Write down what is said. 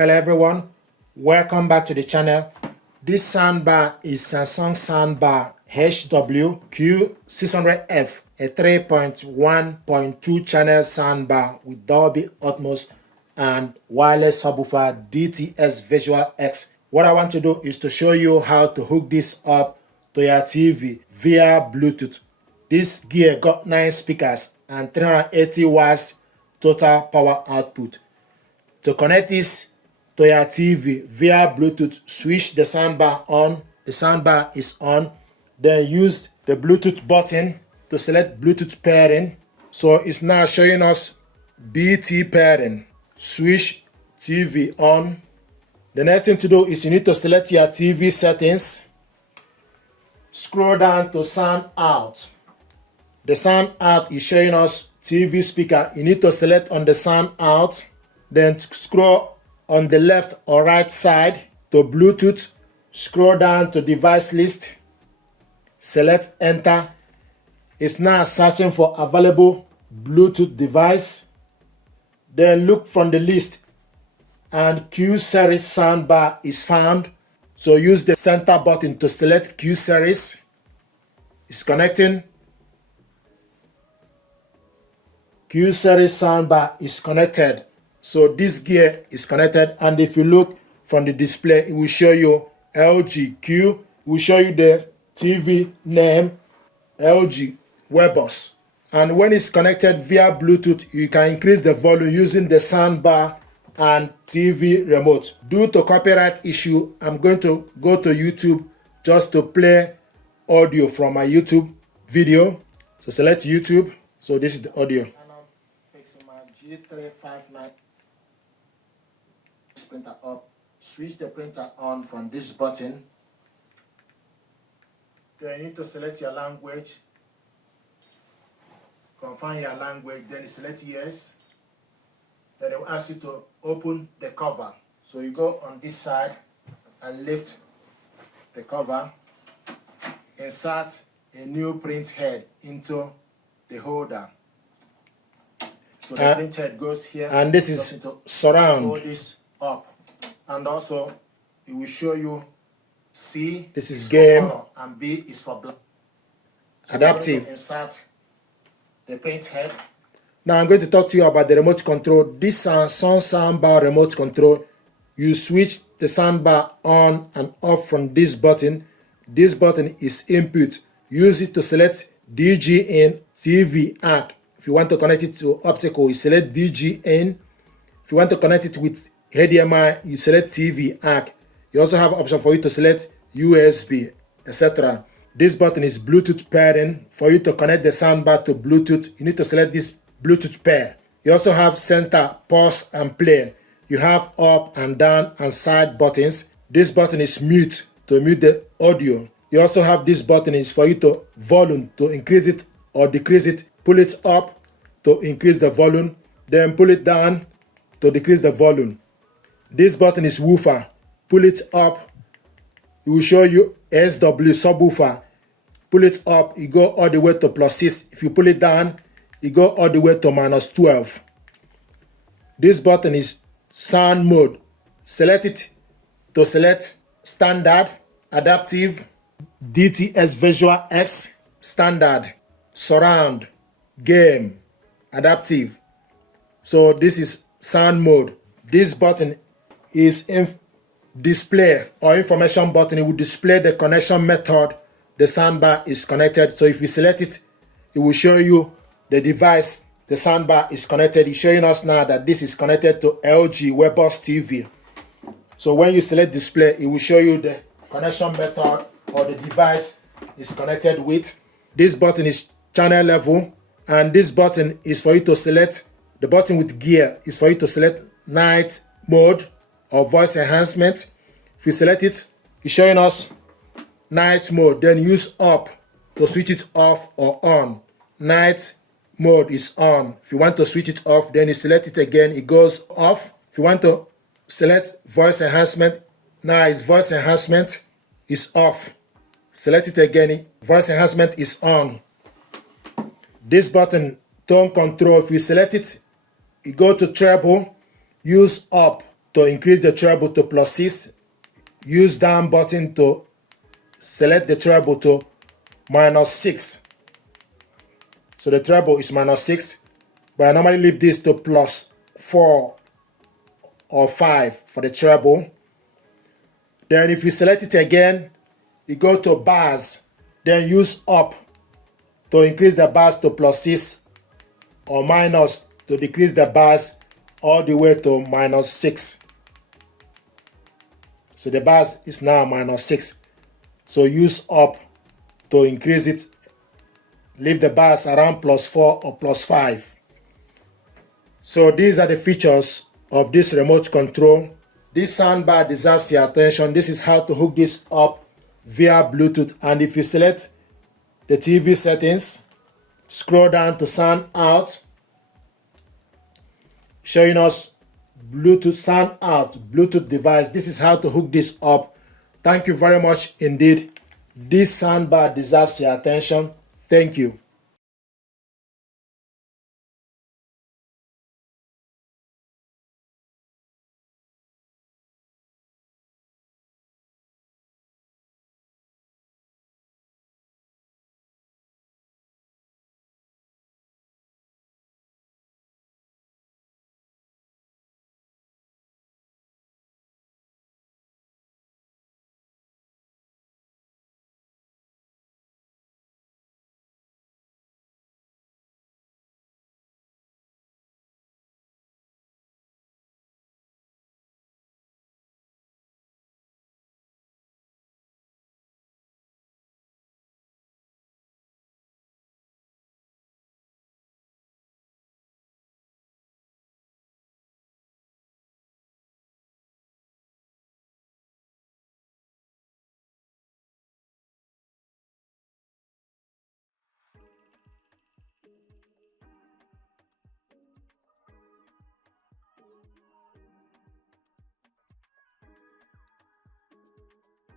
Hello everyone, welcome back to the channel. This soundbar is Samsung soundbar HW-Q600F, a 3.1.2 channel soundbar with Dolby Atmos and wireless subwoofer DTS Visual X. What I want to do is to show you how to hook this up to your TV via Bluetooth. This gear got 9 speakers and 380 watts total power output. To connect this to your TV via Bluetooth, switch the soundbar on. The soundbar is on. Then use the Bluetooth button to select Bluetooth pairing. So it's now showing us BT pairing. Switch TV on. The next thing to do is you need to select your TV settings. Scroll down to sound out. The sound out is showing us TV speaker. You need to select on the sound out. Then scroll on the left or right side to Bluetooth. Scroll down to device list. Select enter. It's now searching for available Bluetooth device. Then look from the list and Q series soundbar is found. So use the center button to select Q series. It's connecting. Q series soundbar is connected. So this gear is connected, and if you look from the display, it will show you LG-Q. It will show you the TV name, LG Webos. And when it's connected via Bluetooth, you can increase the volume using the soundbar and TV remote. Due to copyright issue, I'm going to go to YouTube just to play audio from my YouTube video. So select YouTube. So this is the audio. And I'm fixing my G359 printer up. Switch the printer on from this button. Then you need to select your language. Confirm your language. Then you select yes. Then it will ask you to open the cover. So you go on this side and lift the cover. Insert a new print head into the holder. So the print head goes here. And this is surround. Hold this up. And also it will show you C. This is game. Color, and B is for black. So adaptive. Insert the print head. Now I'm going to talk to you about the remote control. This Samsung soundbar remote control. You switch the soundbar on and off from this button. This button is input. Use it to select DG in, TV ARC. If you want to connect it to optical, you select DG in. If you want to connect it with HDMI, you select TV ARC. You also have an option for you to select USB, etc. This button is Bluetooth pairing. For you to connect the soundbar to Bluetooth, you need to select this Bluetooth pair. You also have center, pause, and play. You have up and down and side buttons. This button is mute to mute the audio. You also have this button is for you to volume, to increase it or decrease it. Pull it up to increase the volume, then pull it down to decrease the volume. This button is woofer. Pull it up, it will show you SW subwoofer. Pull it up, you go all the way to +6. If you pull it down, you go all the way to -12. This button is sound mode. Select it to select standard, adaptive, DTS Visual X, standard, surround, game, adaptive. So this is sound mode. This button is in display or information button. It will display the connection method the soundbar is connected. So if you select it, it will show you the device the soundbar is connected. It's showing us now that this is connected to LG Webos TV. So when you select display, it will show you the connection method or the device is connected with. This button is channel level, and this button is for you to select. The button with gear is for you to select night mode or voice enhancement. If you select it, it's showing us night mode. Then use up to switch it off or on. Night mode is on. If you want to switch it off, then you select it again, it goes off. If you want to select voice enhancement, now it's voice enhancement is off. Select it again, voice enhancement is on. This button, tone control, if you select it, you go to treble, use up To increase the treble to +6, use down button to select the treble to -6. So the treble is -6, but I normally leave this to +4 or 5 for the treble. Then if you select it again, you go to bars, then use up to increase the bars to +6 or minus to decrease the bars all the way to -6. So the bars is now -6. So use up to increase it. Leave the bars around +4 or +5. So these are the features of this remote control. This soundbar deserves your attention. This is how to hook this up via Bluetooth. And if you select the TV settings, scroll down to sound out, showing us Bluetooth sound out, Bluetooth device. This is how to hook this up. Thank you very much indeed. This soundbar deserves your attention. Thank you.